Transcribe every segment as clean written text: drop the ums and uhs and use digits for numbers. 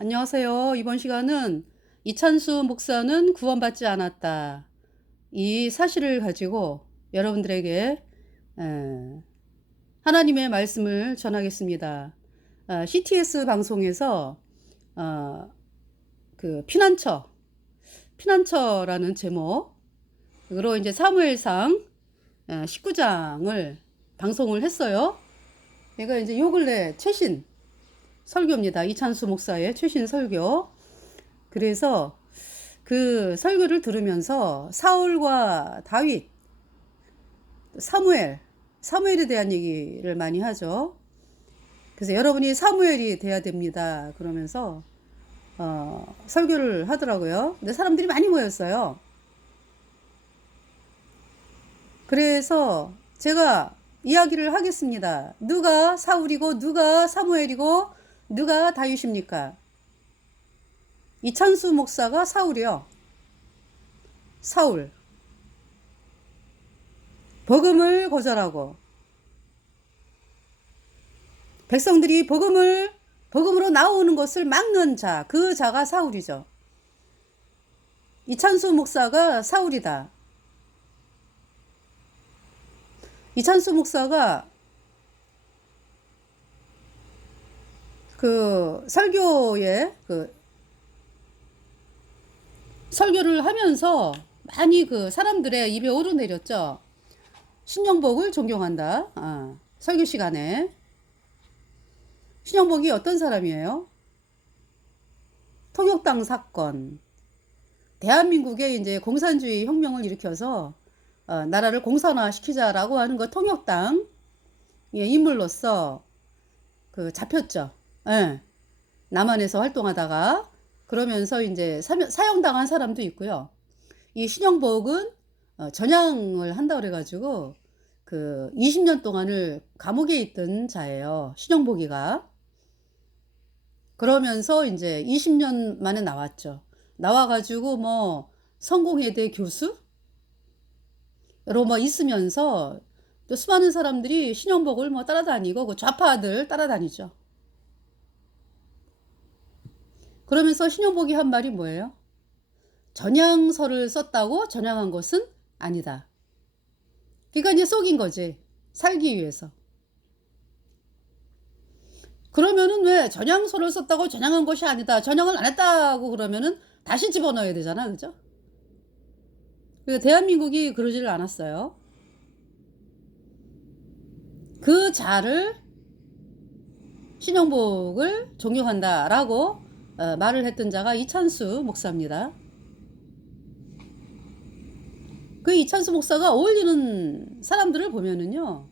안녕하세요. 이번 시간은 이찬수 목사는 구원받지 않았다. 이 사실을 가지고 여러분들에게 하나님의 말씀을 전하겠습니다. CTS 방송에서 어, 그 피난처라는 제목으로 이제 사무엘상 19장을 방송을 했어요. 얘가 이제 요 근래 최신 설교입니다. 이찬수 목사의 최신 설교. 그래서 그 설교를 들으면서 사울과 다윗, 사무엘에 대한 얘기를 많이 하죠. 그래서 여러분이 사무엘이 돼야 됩니다. 그러면서 설교를 하더라고요. 근데 사람들이 많이 모였어요. 그래서 제가 이야기를 하겠습니다. 누가 사울이고 누가 사무엘이고 누가 다윗입니까? 이찬수 목사가 사울이요. 사울. 복음을 거절하고 백성들이 복음으로 나오는 것을 막는 자, 그 자가 사울이죠. 이찬수 목사가 사울이다. 이찬수 목사가 그 설교를 하면서 많이 그 사람들의 입에 오르내렸죠. 신영복을 존경한다. 설교 시간에. 신영복이 어떤 사람이에요? 통역당 사건. 대한민국에 이제 공산주의 혁명을 일으켜서 나라를 공산화시키자라고 하는 거 통역당 인물로서 그 잡혔죠. 예. 남한에서 활동하다가 그러면서 이제 사형당한 사람도 있고요. 이 신영복은 전향을 한다 그래가지고 그 20년 동안을 감옥에 있던 자예요. 신영복이가. 그러면서 이제 20년 만에 나왔죠. 나와가지고 뭐 성공회대 교수로 뭐 있으면서 또 수많은 사람들이 신영복을 뭐 따라다니고 그 좌파들 따라다니죠. 그러면서 신영복이 한 말이 뭐예요? 전향서를 썼다고 전향한 것은 아니다. 그러니까 이제 속인 거지. 살기 위해서. 그러면은 왜 전향서를 썼다고 전향한 것이 아니다. 전향을 안 했다고 그러면은 다시 집어넣어야 되잖아. 그죠? 그러니까 대한민국이 그러지를 않았어요. 그 자를 신영복을 존경한다라고 말을 했던 자가 이찬수 목사입니다. 그 이찬수 목사가 어울리는 사람들을 보면은요,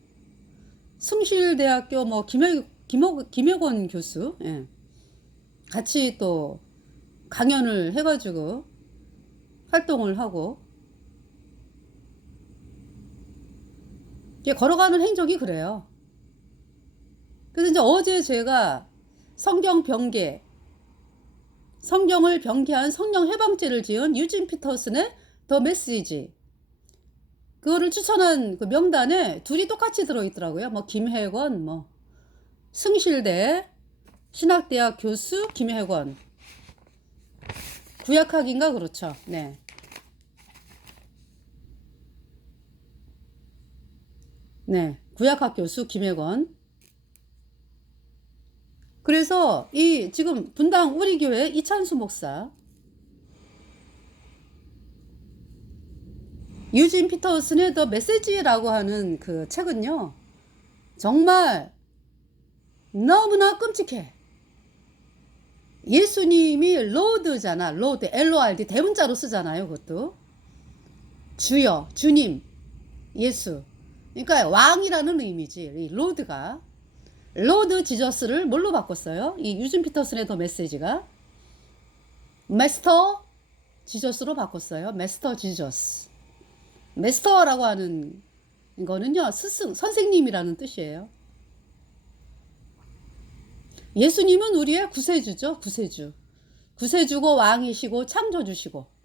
숭실대학교 뭐 김혁원 교수, 예. 같이 또 강연을 해가지고 활동을 하고, 걸어가는 행적이 그래요. 그래서 이제 어제 제가 성경을 병개한 성령 해방죄를 지은 유진 피터슨의 더 메시지, 그거를 추천한 그 명단에 둘이 똑같이 들어있더라고요. 뭐 김혜권, 뭐 승실대 신학대학 교수 김혜권, 구약학인가 그렇죠. 네. 네, 구약학 교수 김혜권. 그래서 이 지금 분당 우리 교회 이찬수 목사, 유진 피터슨의 더 메시지라고 하는 그 책은요, 정말 너무나 끔찍해. 예수님이 로드잖아. 로드, LORD 대문자로 쓰잖아요. 그것도 주여, 주님, 예수. 그러니까 왕이라는 의미지. 이 로드가 로드 지저스를 뭘로 바꿨어요? 이 유진 피터슨의 더 메시지가 마스터 지저스로 바꿨어요. 마스터 지저스. 마스터라고 하는 거는요, 스승, 선생님이라는 뜻이에요. 예수님은 우리의 구세주죠. 구세주고 왕이시고 창조주시고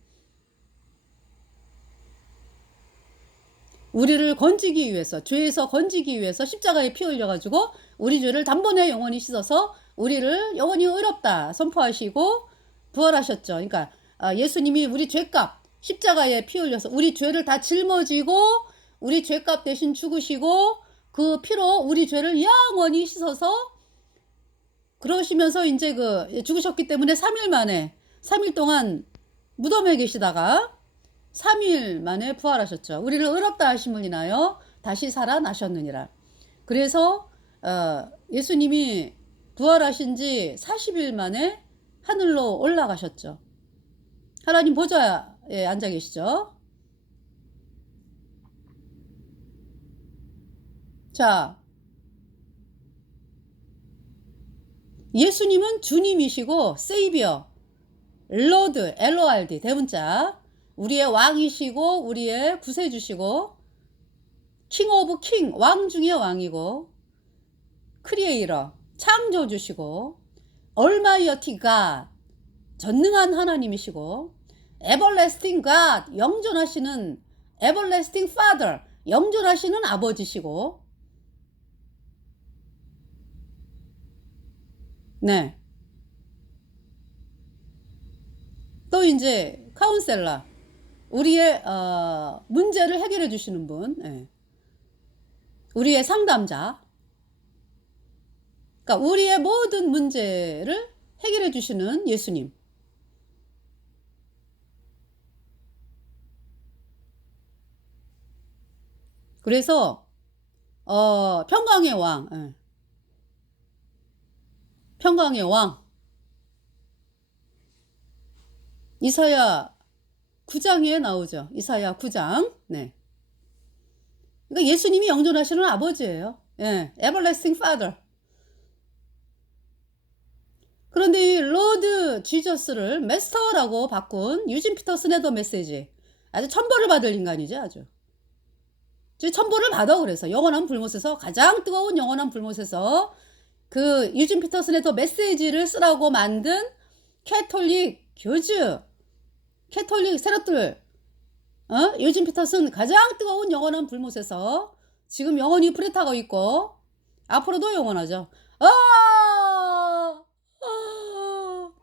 우리를 건지기 위해서, 죄에서 건지기 위해서 십자가에 피 흘려가지고 우리 죄를 단번에 영원히 씻어서 우리를 영원히 의롭다 선포하시고 부활하셨죠. 그러니까 예수님이 우리 죄값 십자가에 피 흘려서 우리 죄를 다 짊어지고 우리 죄값 대신 죽으시고 그 피로 우리 죄를 영원히 씻어서 그러시면서 이제 죽으셨기 때문에 3일 만에 3일 동안 무덤에 계시다가 3일 만에 부활하셨죠. 우리를 의롭다 하심을 인하여 다시 살아나셨느니라. 그래서 예수님이 부활하신 지 40일 만에 하늘로 올라가셨죠. 하나님 보좌에 앉아 계시죠. 자, 예수님은 주님이시고 세이비어, 로드, LORD 대문자, 우리의 왕이시고 우리의 구세주시고 킹 오브 킹, 왕 중의 왕이고 크리에이터, 창조주시고 얼마이어티 갓, 전능한 하나님이시고 에버래스팅 갓, 영존하시는 에버래스팅 파더, 영존하시는 아버지시고 네. 또 이제 카운셀러, 우리의 문제를 해결해 주시는 분, 네. 우리의 상담자, 그러니까 우리의 모든 문제를 해결해 주시는 예수님. 그래서 평강의 왕, 네. 평강의 왕, 이사야 9장에 나오죠. 이사야 9장. 네. 그러니까 예수님이 영존하시는 아버지예요. 예, everlasting father. 그런데 이 로드 지저스를 메스터라고 바꾼 유진 피터슨의 더 메시지. 아주 천벌을 받을 인간이죠, 아주. 천벌을 받아. 그래서 영원한 불못에서 가장 뜨거운 영원한 불못에서 그 유진 피터슨의 더 메시지를 쓰라고 만든 캐톨릭 교주, 캐톨릭 세력들, 유진 피터슨 가장 뜨거운 영원한 불못에서 지금 영원히 불에 타고 있고 앞으로도 영원하죠.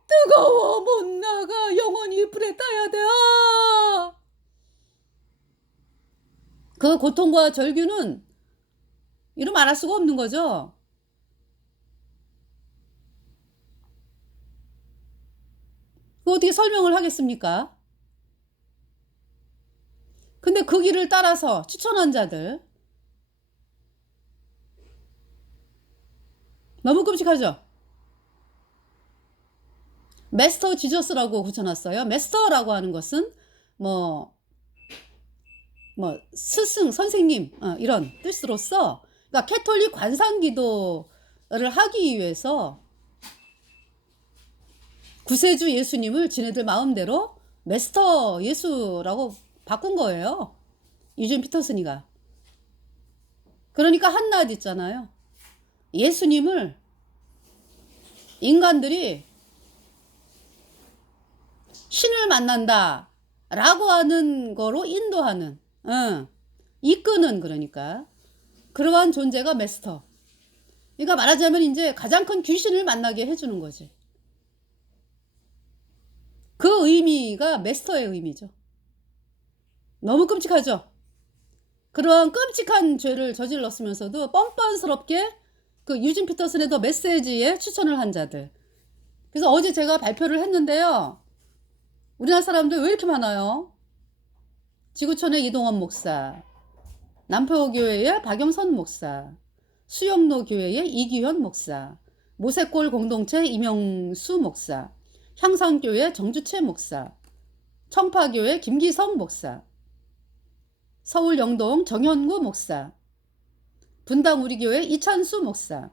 뜨거워 못 나가. 영원히 불에 타야 돼. 그 고통과 절규는 이루 말할 수가 없는 거죠. 그 어떻게 설명을 하겠습니까? 근데 그 길을 따라서 추천한 자들 너무 끔찍하죠. 메스터 지저스라고 붙여놨어요. 메스터라고 하는 것은 뭐 스승, 선생님 이런 뜻으로서, 그러니까 캐톨릭 관상기도를 하기 위해서 구세주 예수님을 지네들 마음대로 메스터 예수라고 바꾼 거예요. 유진 피터슨이가. 그러니까 한낱 있잖아요. 예수님을 인간들이 신을 만난다 라고 하는 거로 인도하는, 이끄는, 그러니까 그러한 존재가 메스터. 그러니까 말하자면 이제 가장 큰 귀신을 만나게 해주는 거지. 그 의미가 메스터의 의미죠. 너무 끔찍하죠. 그러한 끔찍한 죄를 저질렀으면서도 뻔뻔스럽게 그 유진 피터슨의 더 메시지에 추천을 한 자들. 그래서 어제 제가 발표를 했는데요. 우리나라 사람들 왜 이렇게 많아요? 지구촌의 이동원 목사, 남포교회의 박영선 목사, 수영로 교회의 이기현 목사, 모세골 공동체 이명수 목사, 향상교회 정주채 목사, 청파교회 김기성 목사, 서울 영동 정현구 목사, 분당 우리교회 이찬수 목사,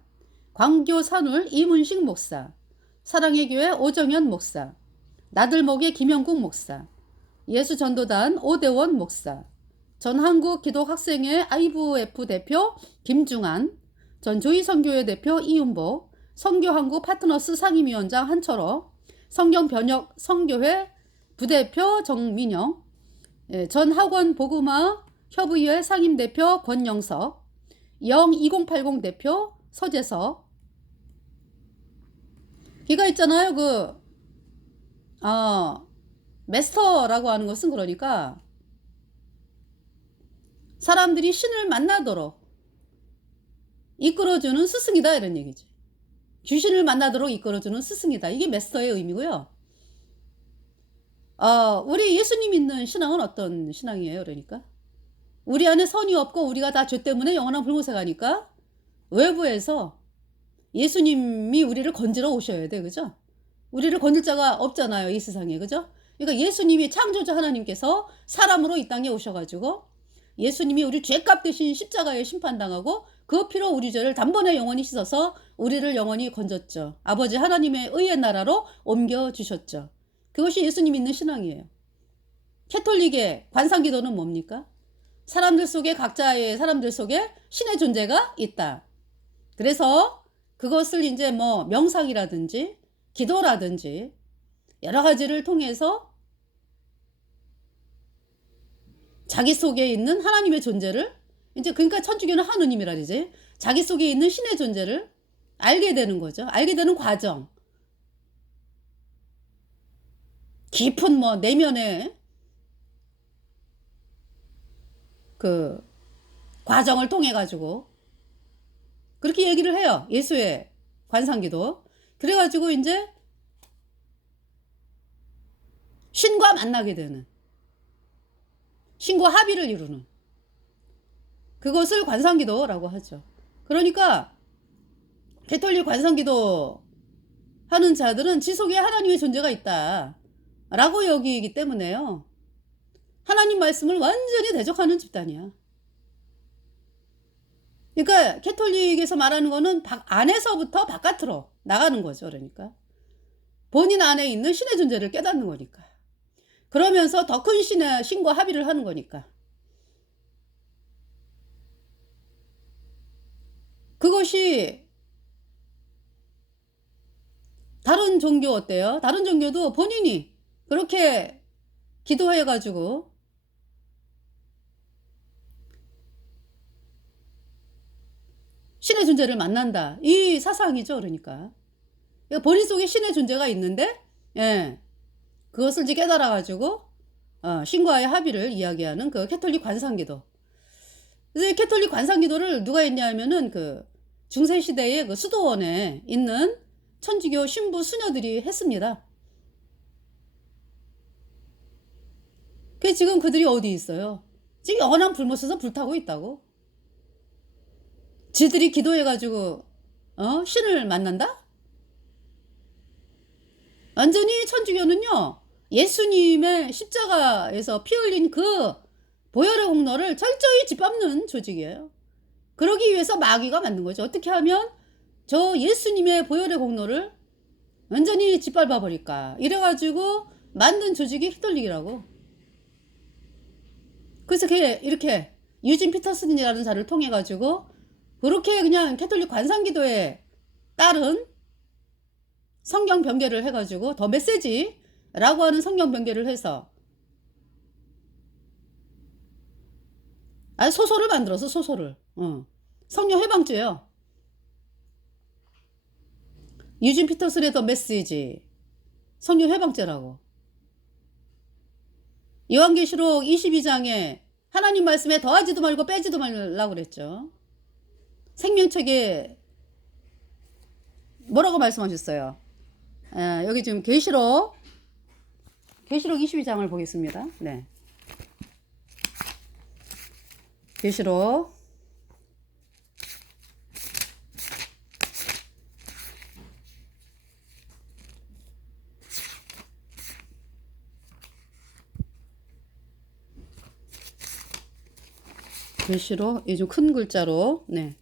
광교 산울 이문식 목사, 사랑의 교회 오정현 목사, 나들목의 김영국 목사, 예수전도단 오대원 목사, 전한국 기독학생회 IVF 대표 김중한, 전 조희선교회 대표 이윤복, 선교한국 파트너스 상임위원장 한철호, 성경번역 성교회 부대표 정민영, 전 학원 복음화 협의회 상임대표 권영석, 영2080 대표 서재석, 기가 있잖아요. 어, 메스터라고 하는 것은 그러니까 사람들이 신을 만나도록 이끌어주는 스승이다 이런 얘기지. 귀신을 만나도록 이끌어주는 스승이다. 이게 메스터의 의미고요. 우리 예수님 믿는 신앙은 어떤 신앙이에요? 그러니까 우리 안에 선이 없고 우리가 다 죄 때문에 영원한 불못에 가니까 외부에서 예수님이 우리를 건지러 오셔야 돼. 그죠? 우리를 건질 자가 없잖아요. 이 세상에. 그죠? 그러니까 예수님이 창조주 하나님께서 사람으로 이 땅에 오셔가지고 예수님이 우리 죄값 대신 십자가에 심판당하고 그 피로 우리 죄를 단번에 영원히 씻어서 우리를 영원히 건졌죠. 아버지 하나님의 의의 나라로 옮겨주셨죠. 그것이 예수님 믿는 신앙이에요. 캐톨릭의 관상기도는 뭡니까? 사람들 속에 각자의 사람들 속에 신의 존재가 있다. 그래서 그것을 이제 뭐 명상이라든지 기도라든지 여러 가지를 통해서 자기 속에 있는 하나님의 존재를 이제 그러니까 천주교는 하느님이라지 자기 속에 있는 신의 존재를 알게 되는 거죠. 알게 되는 과정. 깊은 뭐 내면의 그 과정을 통해 가지고 그렇게 얘기를 해요. 예수의 관상기도. 그래가지고 이제 신과 만나게 되는, 신과 합의를 이루는 그것을 관상기도라고 하죠. 그러니까 개톨릭 관상기도 하는 자들은 지속에 하나님의 존재가 있다 라고 여기기 때문에요. 하나님 말씀을 완전히 대적하는 집단이야. 그러니까 캐톨릭에서 말하는 거는 안에서부터 바깥으로 나가는 거죠. 그러니까 본인 안에 있는 신의 존재를 깨닫는 거니까. 그러면서 더 큰 신과 합의를 하는 거니까. 그것이 다른 종교 어때요? 다른 종교도 본인이 그렇게 기도해가지고 신의 존재를 만난다. 이 사상이죠. 그러니까 본인 속에 신의 존재가 있는데 그것을 이제 깨달아가지고 신과의 합의를 이야기하는 그 캐톨릭 관상기도. 그래서 캐톨릭 관상기도를 누가 했냐면은 그 중세시대의 그 수도원에 있는 천주교 신부 수녀들이 했습니다. 지금 그들이 어디 있어요? 지금 영원한 불못에서 불타고 있다고. 지들이 기도해가지고 신을 만난다? 완전히 천주교는요 예수님의 십자가에서 피 흘린 그 보혈의 공로를 철저히 짓밟는 조직이에요. 그러기 위해서 마귀가 만든 거죠. 어떻게 하면 저 예수님의 보혈의 공로를 완전히 짓밟아 버릴까 이래가지고 만든 조직이 캐톨릭이라고. 그래서 이렇게 유진 피터슨이라는 자를 통해 가지고 그렇게 그냥 캐톨릭 관상기도에 따른 성경 변개를 해가지고 더 메시지라고 하는 성경 변개를 해서 소설을 만들어서 소설을 성령 해방죄요. 유진 피터슨의 더 메시지 성령 해방죄라고. 요한계시록 22장에 하나님 말씀에 더하지도 말고 빼지도 말라고 그랬죠. 생명책에 뭐라고 말씀하셨어요? 여기 지금 계시록 22장을 보겠습니다. 네. 계시록 1이 좀 큰 글자로 네.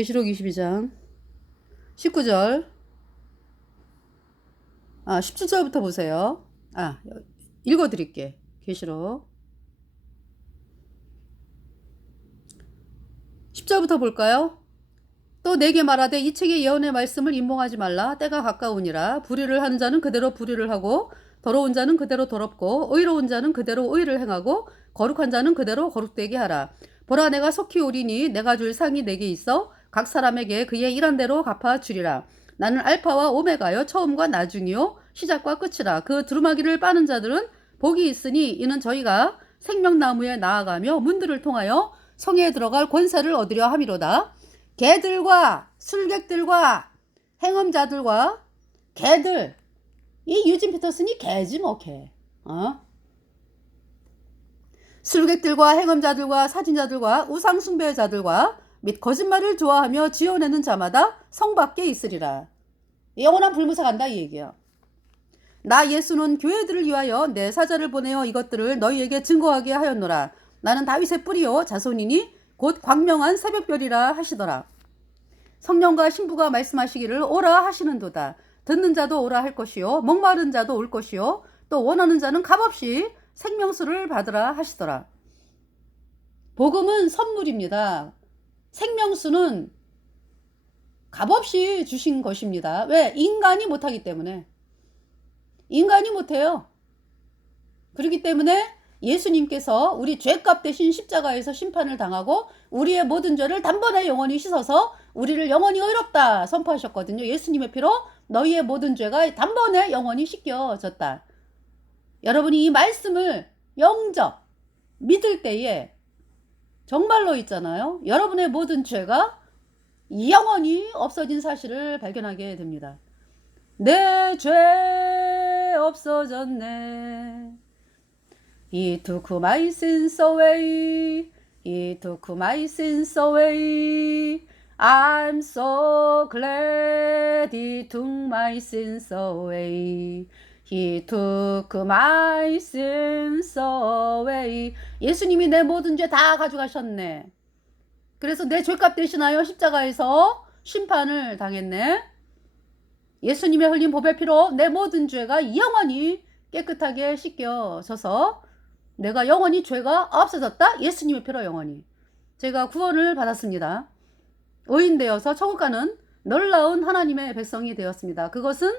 계시록 22장 19절 17절부터 보세요. 읽어드릴게. 계시록 10절부터 볼까요? 또 내게 말하되 이 책의 예언의 말씀을 임봉하지 말라. 때가 가까우니라. 불의를 하는 자는 그대로 불의를 하고 더러운 자는 그대로 더럽고 의로운 자는 그대로 의를 행하고 거룩한 자는 그대로 거룩되게 하라. 보라, 내가 속히 오리니 내가 줄 상이 내게 있어 각 사람에게 그의 일한 대로 갚아주리라. 나는 알파와 오메가요 처음과 나중이요 시작과 끝이라. 그 두루마기를 빠는 자들은 복이 있으니 이는 저희가 생명나무에 나아가며 문들을 통하여 성에 들어갈 권세를 얻으려 함이로다. 개들과 술객들과 행음자들과 개들, 이 유진 피터슨이 개지 뭐 개. 술객들과 행음자들과 사진자들과 우상숭배자들과 및 거짓말을 좋아하며 지어내는 자마다 성 밖에 있으리라. 영원한 불무사 간다 이 얘기야. 나 예수는 교회들을 위하여 내 사자를 보내어 이것들을 너희에게 증거하게 하였노라. 나는 다윗의 뿌리요 자손이니 곧 광명한 새벽별이라 하시더라. 성령과 신부가 말씀하시기를 오라 하시는도다. 듣는 자도 오라 할 것이요 목마른 자도 올 것이요 또 원하는 자는 값없이 생명수를 받으라 하시더라. 복음은 선물입니다. 생명수는 값없이 주신 것입니다. 왜? 인간이 못하기 때문에. 인간이 못해요. 그렇기 때문에 예수님께서 우리 죄값 대신 십자가에서 심판을 당하고 우리의 모든 죄를 단번에 영원히 씻어서 우리를 영원히 의롭다 선포하셨거든요. 예수님의 피로 너희의 모든 죄가 단번에 영원히 씻겨졌다. 여러분이 이 말씀을 영접 믿을 때에 정말로 있잖아요. 여러분의 모든 죄가 영원히 없어진 사실을 발견하게 됩니다. 내 죄 없어졌네. He took my sins away. He took my sins away. I'm so glad he took my sins away. He took my sins away. 예수님이 내 모든 죄 다 가져가셨네. 그래서 내 죄값 대신하여 십자가에서 심판을 당했네. 예수님의 흘린 보배 피로 내 모든 죄가 영원히 깨끗하게 씻겨져서 내가 영원히 죄가 없어졌다. 예수님의 피로 영원히 제가 구원을 받았습니다. 의인 되어서 천국 가는 놀라운 하나님의 백성이 되었습니다. 그것은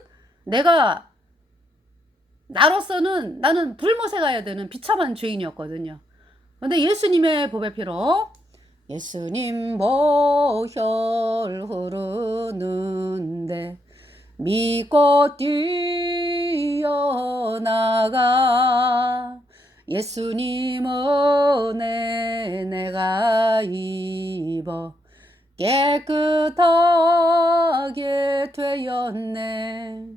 나로서는 나는 불못에 가야 되는 비참한 죄인이었거든요. 근데 예수님의 보배 피로 예수님 보혈 흐르는데 믿고 뛰어나가 예수님 은혜 내가 입어 깨끗하게 되었네.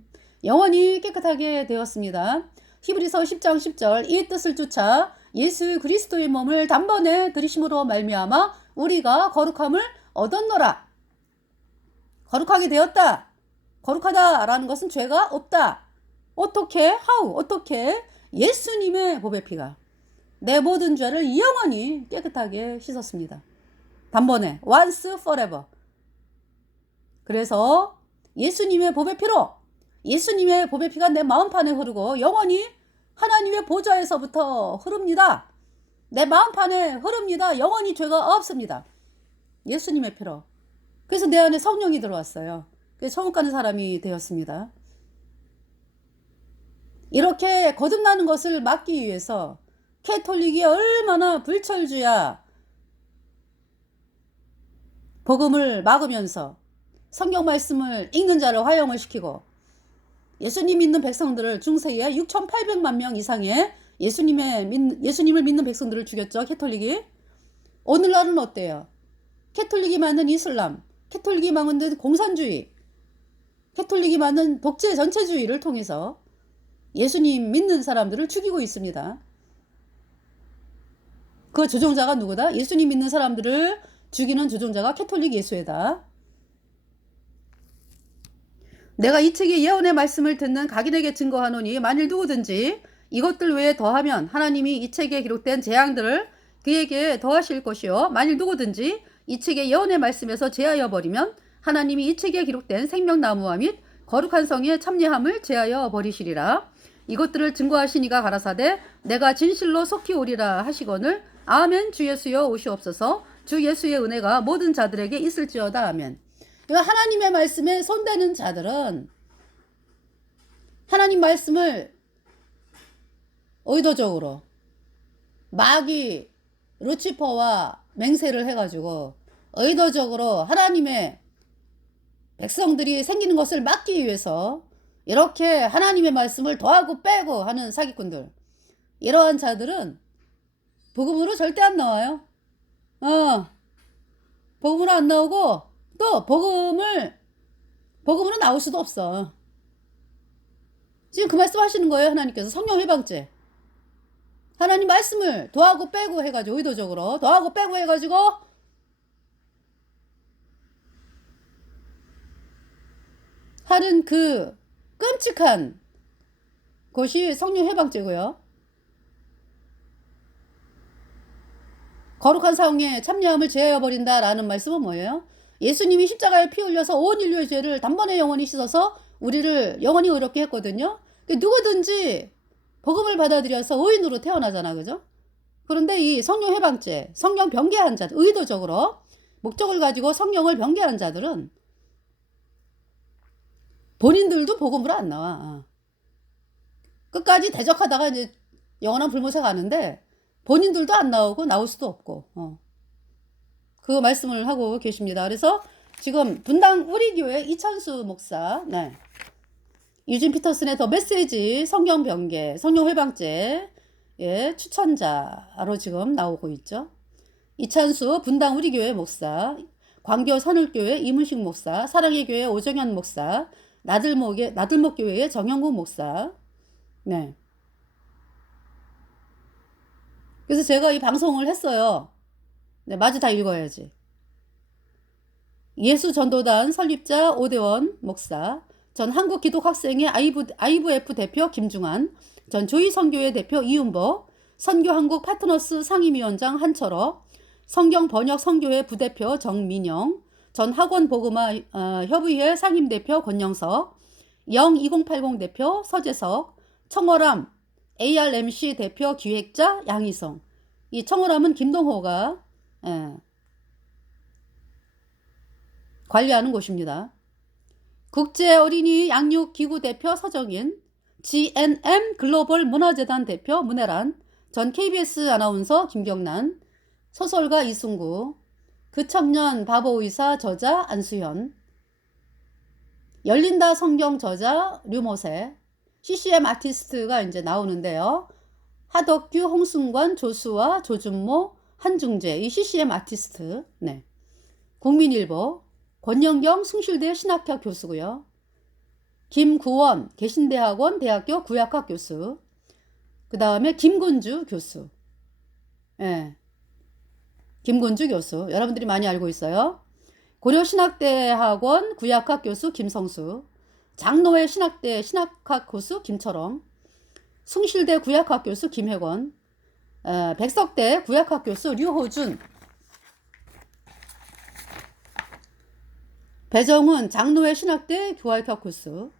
영원히 깨끗하게 되었습니다. 히브리서 10장 10절 이 뜻을 쫓아 예수 그리스도의 몸을 단번에 들이심으로 말미암아 우리가 거룩함을 얻었노라. 거룩하게 되었다. 거룩하다라는 것은 죄가 없다. 어떻게? 어떻게? 예수님의 보배 피가 내 모든 죄를 영원히 깨끗하게 씻었습니다. 단번에 once forever. 그래서 예수님의 보배 피로 예수님의 보배 피가 내 마음판에 흐르고 영원히 하나님의 보좌에서부터 흐릅니다. 내 마음판에 흐릅니다. 영원히 죄가 없습니다. 예수님의 피로. 그래서 내 안에 성령이 들어왔어요. 그래서 천국 가는 사람이 되었습니다. 이렇게 거듭나는 것을 막기 위해서 캐톨릭이 얼마나 불철주야 복음을 막으면서 성경 말씀을 읽는 자를 화형을 시키고 예수님 믿는 백성들을 중세에 6,800만 명 이상의 예수님을 믿는 백성들을 죽였죠. 캐톨릭이. 오늘날은 어때요? 캐톨릭이 많은 이슬람, 캐톨릭이 많은 공산주의, 캐톨릭이 많은 독재 전체주의를 통해서 예수님 믿는 사람들을 죽이고 있습니다. 그 조종자가 누구다? 예수님 믿는 사람들을 죽이는 조종자가 캐톨릭 예수회다. 내가 이 책의 예언의 말씀을 듣는 각인에게 증거하노니 만일 누구든지 이것들 외에 더하면 하나님이 이 책에 기록된 재앙들을 그에게 더하실 것이요 만일 누구든지 이 책의 예언의 말씀에서 제하여 버리면 하나님이 이 책에 기록된 생명나무와 및 거룩한 성의 참여함을 제하여 버리시리라. 이것들을 증거하시니가 가라사대 내가 진실로 속히 오리라 하시거늘 아멘. 주 예수여 오시옵소서. 주 예수의 은혜가 모든 자들에게 있을지어다. 아멘. 그러니까 하나님의 말씀에 손대는 자들은 하나님 말씀을 의도적으로 마귀 루치퍼와 맹세를 해가지고 의도적으로 하나님의 백성들이 생기는 것을 막기 위해서 이렇게 하나님의 말씀을 더하고 빼고 하는 사기꾼들, 이러한 자들은 복음으로 절대 안 나와요. 복음으로 안 나오고 또 복음으로 나올 수도 없어. 지금 그 말씀 하시는 거예요. 하나님께서 성령 해방죄. 하나님 말씀을 더하고 빼고 해가지고 의도적으로 더하고 빼고 해가지고 하는 그 끔찍한 것이 성령 해방죄고요. 거룩한 사형에 참여함을 제하여버린다라는 말씀은 뭐예요? 예수님이 십자가에 피 흘려서 온 인류의 죄를 단번에 영원히 씻어서 우리를 영원히 의롭게 했거든요. 누구든지 복음을 받아들여서 의인으로 태어나잖아, 그죠? 그런데 이 성령 해방죄, 성령 변개한 자들, 의도적으로 목적을 가지고 성령을 변개한 자들은 본인들도 복음으로 안 나와. 끝까지 대적하다가 이제 영원한 불못에 가는데 본인들도 안 나오고 나올 수도 없고 그 말씀을 하고 계십니다. 그래서 지금 분당 우리 교회 이찬수 목사, 네, 유진 피터슨의 더 메시지 성령 변개, 성령 회방죄 추천자로 지금 나오고 있죠. 이찬수 분당 우리 교회 목사, 광교 산울교회 이문식 목사, 사랑의 교회 오정현 목사, 나들목 교회의 정영국 목사. 네. 그래서 제가 이 방송을 했어요. 네, 마저 다 읽어야지. 예수전도단 설립자 오대원 목사, 전 한국기독학생회 IVF 대표 김중환, 전 조희선교회 대표 이윤보, 선교한국 파트너스 상임위원장 한철호, 성경번역선교회 부대표 정민영, 전 학원복음화 협의회 상임대표 권영석, 영2080 대표 서재석, 청어람 ARMC 대표 기획자 양희성. 이 청어람은 김동호가 관리하는 곳입니다. 국제어린이 양육기구 대표 서정인, GNM 글로벌 문화재단 대표 문혜란, 전 KBS 아나운서 김경란, 소설가 이승구, 그 청년 바보의사 저자 안수현, 열린다 성경 저자 류모세, CCM 아티스트가 이제 나오는데요. 하덕규, 홍승관, 조수아, 조준모, 한중재, 이 CCM 아티스트. 네. 국민일보, 권영경 숭실대 신학학 교수고요. 김구원, 개신대학원 대학교 구약학 교수. 그 다음에 김군주 교수. 네. 김군주 교수. 여러분들이 많이 알고 있어요. 고려신학대학원 구약학 교수 김성수. 장로회 신학대 신학학 교수 김철ong, 숭실대 구약학 교수 김혜권, 백석대 구약학 교수 류호준, 배정훈 장로회 신학대 구약학 교수,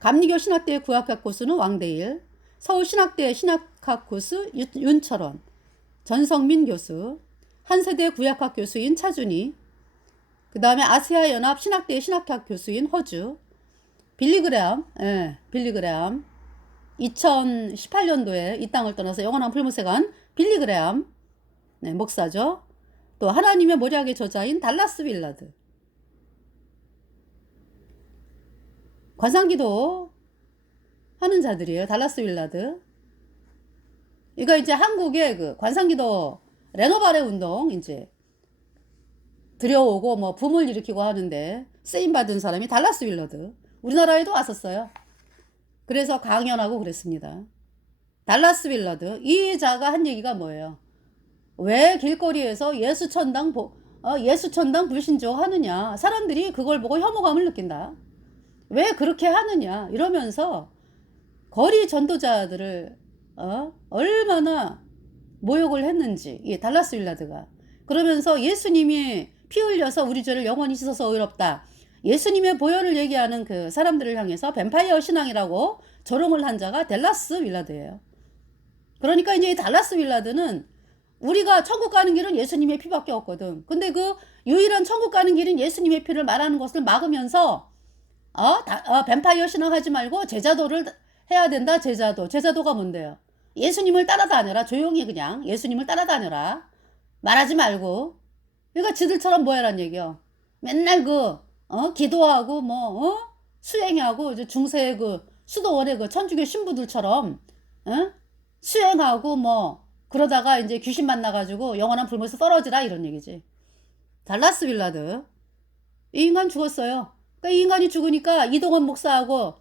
감리교 신학대 구약학 교수는 왕대일, 서울신학대 신학학 교수 윤철원, 전성민 교수, 한세대 구약학 교수인 차준희, 그 다음에 아시아연합 신학대 신학학 교수인 허주, 빌리그레암, 빌리그레암. 2018년도에 이 땅을 떠나서 영원한 불못에 간 빌리그레암, 네, 목사죠. 또 하나님의 모략의 저자인 달라스 윌라드. 관상기도 하는 자들이에요. 달라스 윌라드. 이거 이제 한국의 그 관상기도 레노바레 운동 이제 들여오고 뭐 붐을 일으키고 하는데 쓰임 받은 사람이 달라스 윌라드. 우리나라에도 왔었어요. 그래서 강연하고 그랬습니다. 달라스 윌라드. 이 자가 한 얘기가 뭐예요? 왜 길거리에서 예수천당 불신족 하느냐. 사람들이 그걸 보고 혐오감을 느낀다. 왜 그렇게 하느냐. 이러면서 거리 전도자들을 얼마나 모욕을 했는지. 이 달라스 윌라드가. 그러면서 예수님이 피 흘려서 우리 죄를 영원히 씻어서 의롭다. 예수님의 보혈을 얘기하는 그 사람들을 향해서 뱀파이어 신앙이라고 조롱을 한 자가 달라스 윌라드예요. 그러니까 이제 이 달라스 윌라드는 우리가 천국 가는 길은 예수님의 피밖에 없거든. 근데 그 유일한 천국 가는 길은 예수님의 피를 말하는 것을 막으면서 뱀파이어 신앙하지 말고 제자도를 해야 된다. 제자도가 뭔데요? 예수님을 따라다녀라. 조용히 그냥 예수님을 따라다녀라. 말하지 말고. 그러니까 지들처럼 뭐 해란 얘기요. 맨날 기도하고 수행하고 이제 중세 수도원의 천주교 신부들처럼 수행하고 그러다가 이제 귀신 만나가지고 영원한 불못에서 떨어지라 이런 얘기지. 달라스 빌라드 이 인간 죽었어요. 그러니까 이 인간이 죽으니까 이동원 목사하고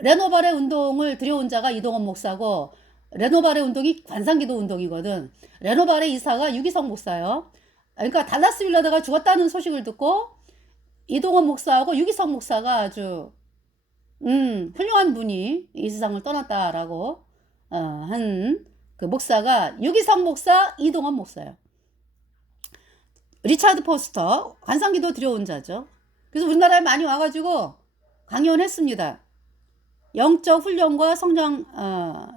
레노발의 운동을 들여온 자가 이동원 목사고, 레노발의 운동이 관상기도 운동이거든. 레노발의 이사가 유기성 목사요. 그러니까 달라스 빌라드가 죽었다는 소식을 듣고 이동원 목사하고 유기성 목사가 아주 훌륭한 분이 이 세상을 떠났다라고 한 그 목사가 유기성 목사, 이동원 목사예요. 리차드 포스터 관상기도 들여온 자죠. 그래서 우리나라에 많이 와가지고 강연했습니다. 영적 훈련과 성장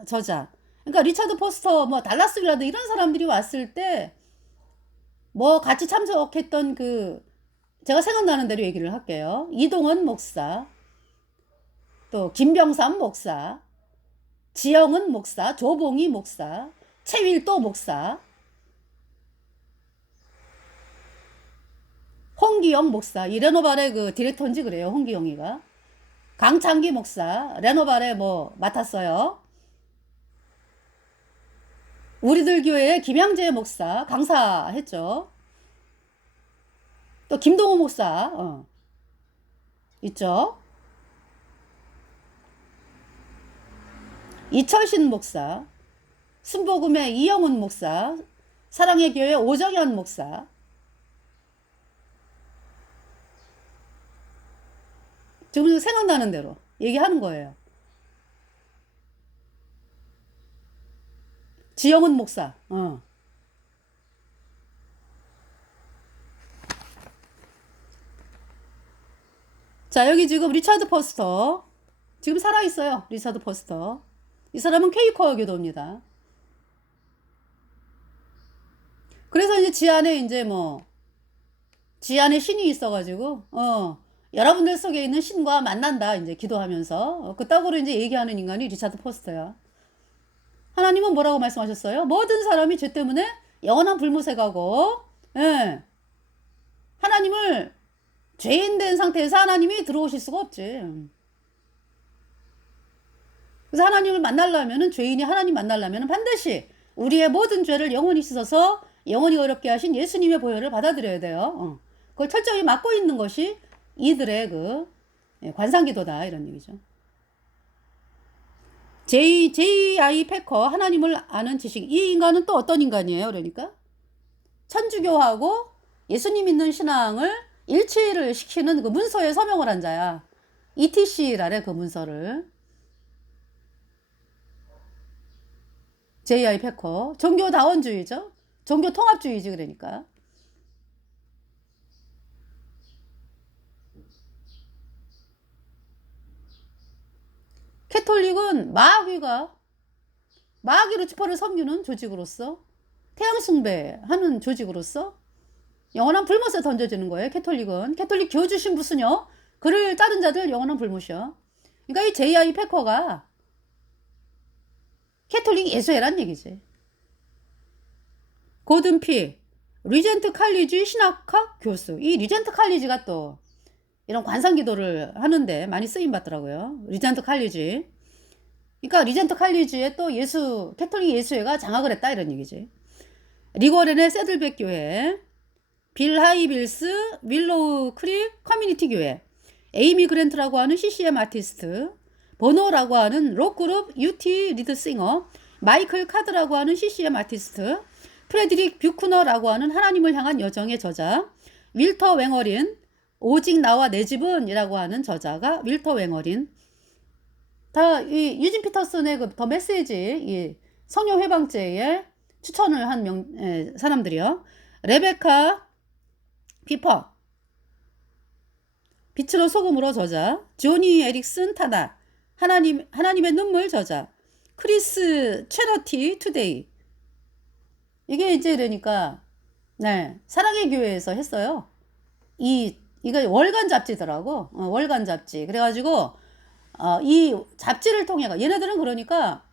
저자. 그러니까 리차드 포스터 달라스 빌라드 이런 사람들이 왔을 때 같이 참석했던 제가 생각나는 대로 얘기를 할게요. 이동원 목사, 또 김병삼 목사, 지영은 목사, 조봉희 목사, 최윌도 목사, 홍기영 목사, 이 레노발의 디렉터인지 그래요. 홍기영이가. 강창기 목사, 레노발에 맡았어요. 우리들 교회의 김양재 목사 강사했죠. 또 김동호 목사 있죠. 이철신 목사, 순복음의 이영훈 목사, 사랑의 교회 오정현 목사. 지금 생각나는 대로 얘기하는 거예요. 지영은 목사. 자, 여기 지금 리차드 포스터 지금 살아있어요. 리차드 포스터. 이 사람은 퀘이커 교도입니다. 그래서 이제 지안에 지안에 신이 있어가지고 여러분들 속에 있는 신과 만난다 이제 기도하면서 그따구로 이제 얘기하는 인간이 리차드 포스터야. 하나님은 뭐라고 말씀하셨어요? 모든 사람이 죄 때문에 영원한 불못에 가고, 하나님을 죄인 된 상태에서 하나님이 들어오실 수가 없지. 그래서 하나님을 만나려면은, 죄인이 하나님 만나려면은 반드시 우리의 모든 죄를 영원히 씻어서 영원히 어렵게 하신 예수님의 보혈을 받아들여야 돼요. 그걸 철저히 막고 있는 것이 이들의 관상기도다 이런 얘기죠. J.I. 패커, 하나님을 아는 지식. 이 인간은 또 어떤 인간이에요? 그러니까 천주교하고 예수님 믿는 신앙을 일치를 시키는 문서에 서명을 한 자야. ETC라래 문서를. J.I. 패커. 종교다원주의죠. 종교통합주의지 그러니까. 캐톨릭은 마귀로 루치퍼를 섬기는 조직으로서, 태양숭배하는 조직으로서 영원한 불못에 던져지는 거예요. 캐톨릭은. 캐톨릭 교주 신부수녀 그를 따른 자들 영원한 불못이요. 그러니까 이 J.I. 패커가 캐톨릭 예수회란 얘기지. 고든 피 리젠트 칼리지 신학학 교수. 이 리젠트 칼리지가 또 이런 관상기도를 하는데 많이 쓰임받더라고요. 리젠트 칼리지. 그러니까 리젠트 칼리지에 또 캐톨릭 예수회가 장악을 했다 이런 얘기지. 리거렌의 세들백 교회, 빌 하이빌스 윌로우 크릭 커뮤니티 교회, 에이미 그랜트라고 하는 CCM 아티스트, 버노라고 하는 록그룹 UT 리드싱어, 마이클 카드라고 하는 CCM 아티스트, 프레드릭 뷰크너라고 하는 하나님을 향한 여정의 저자, 윌터 웽어린, 오직 나와 내 집은 이라고 하는 저자가 윌터 웽어린. 다 이 유진 피터슨의 더 메시지, 이 성령 회방제에 추천을 한 사람들이요. 레베카 피퍼, 빛으로 소금으로 저자, 조니 에릭슨 타다, 하나님의 눈물 저자, 크리스 체너티 투데이. 이게 이제 그러니까 사랑의 교회에서 했어요. 이거 월간 잡지더라고. 월간 잡지. 그래가지고 이 잡지를 통해 얘네들은 그러니까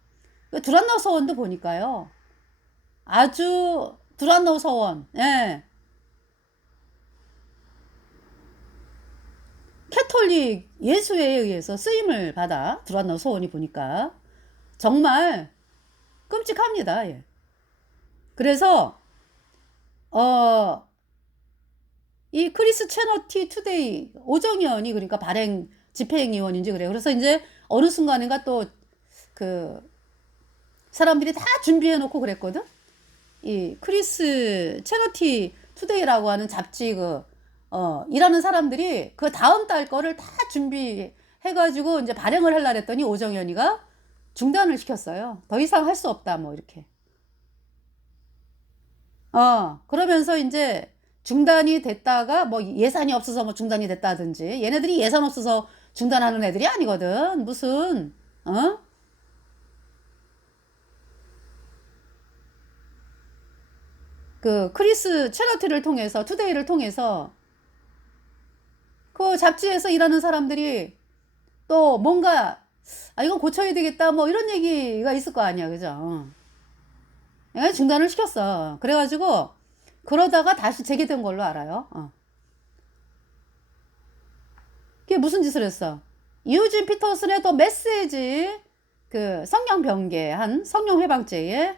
두란노 서원도 보니까요. 아주 두란노 서원, 예. 캐톨릭 예수에 의해서 쓰임을 받아 두란노 서원이 보니까 정말 끔찍합니다. 예. 그래서 이 크리스 채너티 투데이 오정현이 그러니까 발행 집행위원인지 그래요. 그래서 이제 어느 순간인가 또 그 사람들이 다 준비해 놓고 그랬거든. 이 크리스 채너티 투데이라고 하는 잡지 일하는 사람들이 그 다음 달 거를 다 준비해가지고 이제 발행을 하려 했더니 오정현이가 중단을 시켰어요. 더 이상 할 수 없다 뭐 이렇게. 그러면서 이제 중단이 됐다가 뭐 예산이 없어서 뭐 중단이 됐다든지 얘네들이 예산 없어서 중단하는 애들이 아니거든. 무슨 그 크리스 채너티를 통해서 투데이를 통해서 그 잡지에서 일하는 사람들이 또 뭔가 이건 고쳐야 되겠다 뭐 이런 얘기가 있을 거 아니야, 그죠? 중단을 시켰어. 그래가지고 그러다가 다시 재개된 걸로 알아요. 그게 무슨 짓을 했어? 유진 피터슨의 더 메시지 그 성령 병계한 성령 해방제에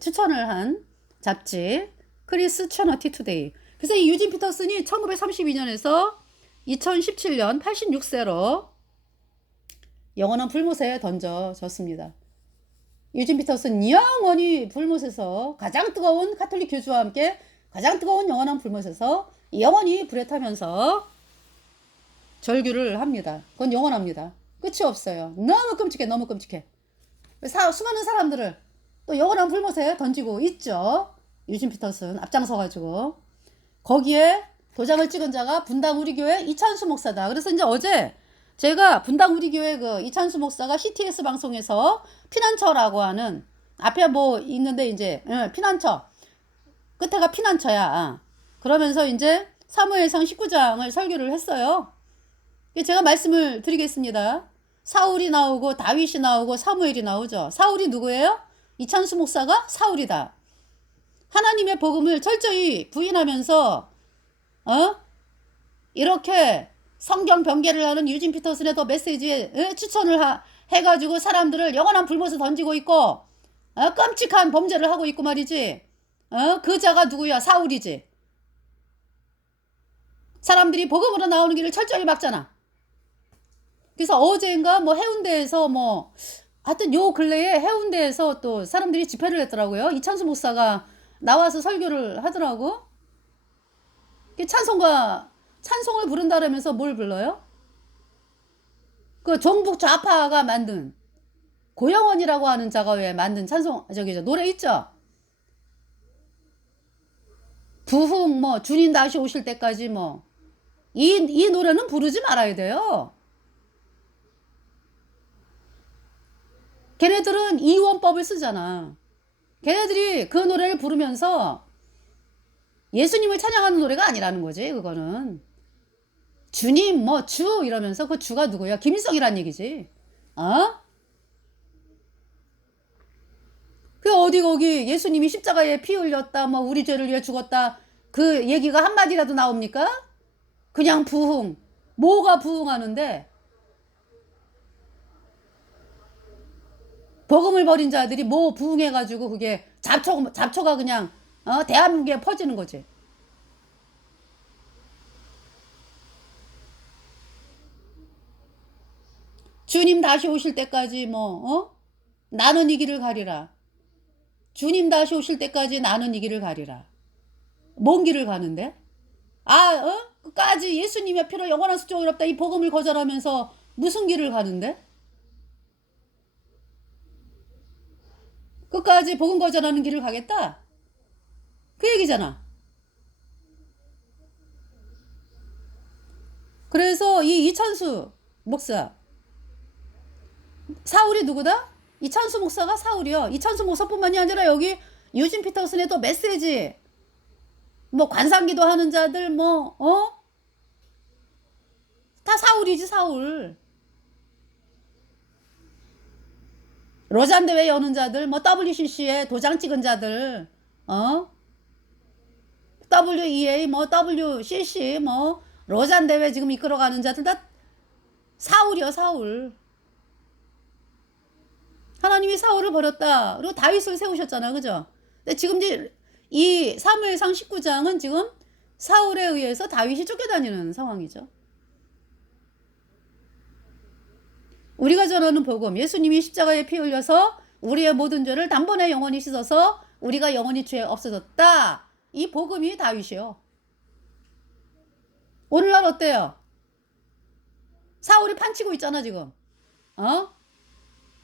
추천을 한 잡지 크리스 채너티 투데이. 그래서 이 유진 피터슨이 1932년에서 2017년 86세로 영원한 불못에 던져졌습니다. 유진 피터슨 영원히 불못에서 가장 뜨거운 카톨릭 교주와 함께 가장 뜨거운 영원한 불못에서 영원히 불에 타면서 절규를 합니다. 그건 영원합니다. 끝이 없어요. 너무 끔찍해, 너무 끔찍해. 수많은 사람들을 또 영원한 불못에 던지고 있죠. 유진 피터슨 앞장서가지고 거기에 도장을 찍은 자가 분당 우리교회 이찬수 목사다. 그래서 이제 어제 제가 분당 우리교회 그 이찬수 목사가 CTS 방송에서 피난처라고 하는 앞에 뭐 있는데 이제 피난처 끝에가 피난처야. 그러면서 이제 사무엘상 19장을 설교를 했어요. 제가 말씀을 드리겠습니다. 사울이 나오고 다윗이 나오고 사무엘이 나오죠. 사울이 누구예요? 이찬수 목사가 사울이다. 하나님의 복음을 철저히 부인하면서 이렇게 성경 변개를 하는 유진 피터슨의 더 메시지에 추천을 해가지고 사람들을 영원한 불못에 던지고 있고 끔찍한 범죄를 하고 있고 말이지. 그 자가 누구야? 사울이지. 사람들이 복음으로 나오는 길을 철저히 막잖아. 그래서 어제인가 뭐 해운대에서 뭐 하여튼 요 근래에 해운대에서 또 사람들이 집회를 했더라고요. 이찬수 목사가 나와서 설교를 하더라고. 찬송을 부른다라면서 뭘 불러요? 그 종북 좌파가 만든 고영원이라고 하는 자가 왜 만든 노래 있죠? 부흥 뭐 주님 다시 오실 때까지 뭐 이 노래는 부르지 말아야 돼요. 걔네들은 이원법을 쓰잖아. 걔네들이 그 노래를 부르면서 예수님을 찬양하는 노래가 아니라는 거지. 그거는 주님 뭐 주 이러면서 그 주가 누구야? 김일성이란 얘기지. 그 어디 거기 예수님이 십자가에 피 흘렸다 뭐 우리 죄를 위해 죽었다 그 얘기가 한마디라도 나옵니까? 그냥 부흥. 뭐가 부흥하는데 복음을 버린 자들이 뭐 부흥해가지고 그게 잡초가 그냥 대한민국에 퍼지는 거지. 주님 다시 오실 때까지 나는 이 길을 가리라. 주님 다시 오실 때까지 나는 이 길을 가리라. 뭔 길을 가는데? 끝까지 예수님의 피로 영원한 수종이 없다 이 복음을 거절하면서 무슨 길을 가는데? 끝까지 복음 거절하는 길을 가겠다? 그 얘기잖아. 그래서 이 이찬수 목사 사울이 누구다? 이찬수 목사가 사울이요. 이찬수 목사뿐만이 아니라 여기 유진 피터슨의 또 메시지 뭐 관상기도 하는 자들 다 사울이지 사울. 로잔 대회 여는 자들, 뭐 WCC에 도장 찍은 자들, WEA, 뭐 WCC, 뭐 로잔 대회 지금 이끌어가는 자들 다 사울이요, 사울. 하나님이 사울을 버렸다. 그리고 다윗을 세우셨잖아, 그죠? 근데 지금 이제 이 사무엘상 19장은 지금 사울에 의해서 다윗이 쫓겨다니는 상황이죠. 우리가 전하는 복음, 예수님이 십자가에 피 흘려서 우리의 모든 죄를 단번에 영원히 씻어서 우리가 영원히 죄 없어졌다. 이 복음이 다윗이요. 오늘날 어때요? 사울이 판치고 있잖아, 지금.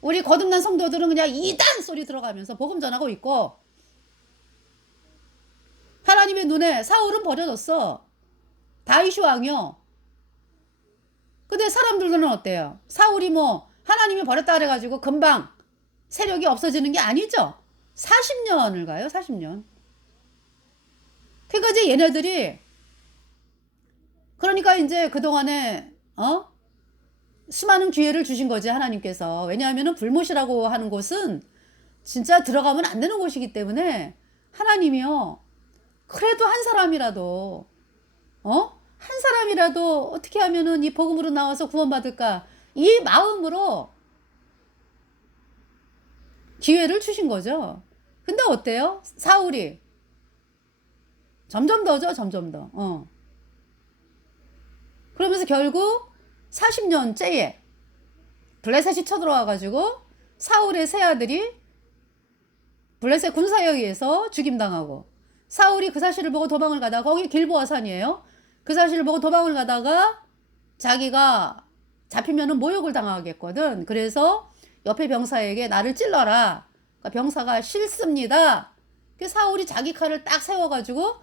우리 거듭난 성도들은 그냥 이단 소리 들어가면서 복음 전하고 있고, 하나님의 눈에 사울은 버려졌어. 다윗이 왕이요. 근데 사람들은 어때요? 사울이 뭐 하나님이 버렸다 그래가지고 금방 세력이 없어지는 게 아니죠. 40년을 가요, 40년. 그러니까 이제 얘네들이, 그러니까 이제 그동안에 수많은 기회를 주신 거지, 하나님께서. 왜냐하면 불못이라고 하는 곳은 진짜 들어가면 안 되는 곳이기 때문에 하나님이요, 그래도 한 사람이라도 한 사람이라도 어떻게 하면은 이 복음으로 나와서 구원받을까, 이 마음으로 기회를 주신 거죠. 근데 어때요? 사울이 점점 더죠, 점점 더. 그러면서 결국 40년째에 블레셋이 쳐들어와가지고 사울의 세 아들이 블레셋 군사에 의해서 죽임당하고, 사울이 그 사실을 보고 도망을 가다가, 거기 길보아 산이에요. 그 사실을 보고 도망을 가다가 자기가 잡히면은 모욕을 당하겠거든. 그래서 옆에 병사에게 나를 찔러라. 그러니까 병사가 싫습니다. 그 사울이 자기 칼을 딱 세워가지고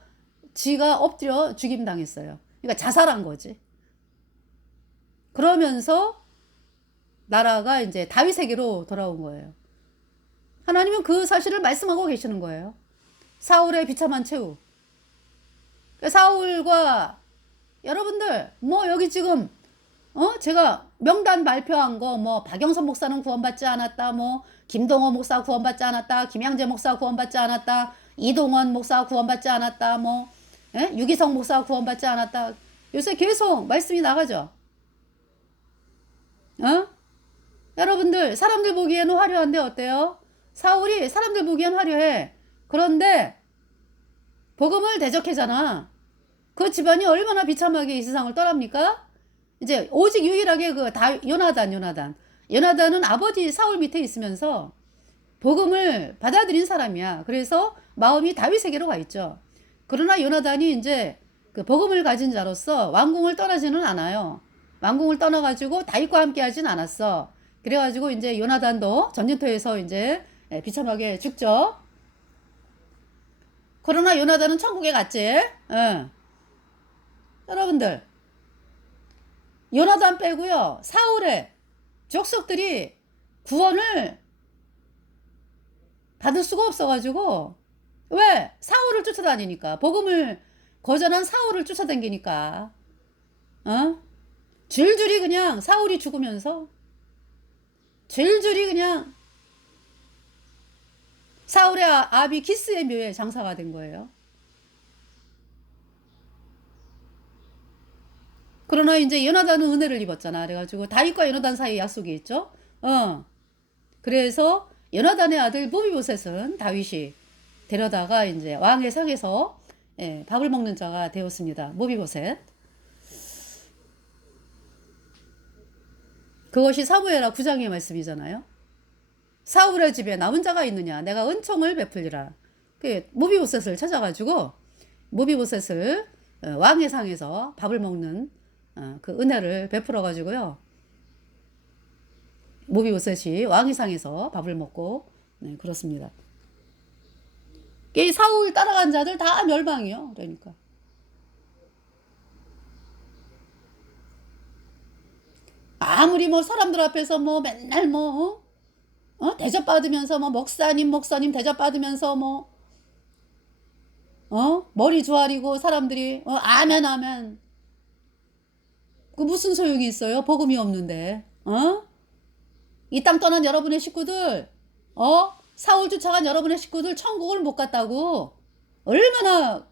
지가 엎드려 죽임당했어요. 그러니까 자살한 거지. 그러면서 나라가 이제 다윗에게로 돌아온 거예요. 하나님은 그 사실을 말씀하고 계시는 거예요. 사울의 비참한 최후. 사울과 여러분들, 뭐 여기 지금 제가 명단 발표한 거, 뭐 박영선 목사는 구원받지 않았다, 뭐 김동호 목사 구원받지 않았다, 김양재 목사 구원받지 않았다, 이동원 목사 구원받지 않았다, 뭐 유기성 목사 구원받지 않았다. 요새 계속 말씀이 나가죠. 여러분들, 사람들 보기에는 화려한데 어때요? 사울이 사람들 보기엔 화려해. 그런데 복음을 대적하잖아. 그 집안이 얼마나 비참하게 이 세상을 떠납니까? 이제 오직 유일하게 요나단은 아버지 사울 밑에 있으면서 복음을 받아들인 사람이야. 그래서 마음이 다윗에게로 가 있죠. 그러나 요나단이 이제 그 복음을 가진 자로서 왕궁을 떠나지는 않아요. 왕궁을 떠나가지고 다윗과 함께 하진 않았어. 그래가지고 이제 요나단도 전쟁터에서 이제 비참하게 죽죠. 그러나 요나단은 천국에 갔지. 여러분들, 요나단 빼고요, 사울의 족속들이 구원을 받을 수가 없어가지고. 왜? 사울을 쫓아다니니까. 복음을 거절한 사울을 쫓아다니니까. 줄줄이 그냥 사울이 죽으면서 줄줄이 그냥 사울의 아비 기스의 묘에 장사가 된 거예요. 그러나 이제 요나단은 은혜를 입었잖아. 그래가지고 다윗과 요나단 사이에 약속이 있죠. 그래서 요나단의 아들 무비보셋은 다윗이 데려다가 이제 왕의 상에서 밥을 먹는 자가 되었습니다. 무비보셋. 그것이 사무엘하 9장의 말씀이잖아요. 사울의 집에 남은 자가 있느냐, 내가 은총을 베풀리라. 무비보셋을 찾아가지고 무비보셋을 왕의 상에서 밥을 먹는 그 은혜를 베풀어 가지고요, 무비보셋이 왕의 상에서 밥을 먹고 그렇습니다. 이 사울 따라간 자들 다 멸망이요. 그러니까 아무리 뭐 사람들 앞에서 뭐 맨날 뭐 대접받으면서 뭐 목사님 대접받으면서 뭐 머리 조아리고 사람들이 아멘 아멘. 그 무슨 소용이 있어요? 복음이 없는데. 이 땅 떠난 여러분의 식구들, 사울 쫓아간 여러분의 식구들 천국을 못 갔다고. 얼마나,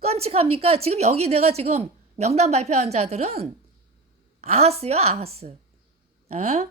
끔찍합니까? 지금 여기 내가 지금 명단 발표한 자들은 아하스요, 아하스. 어?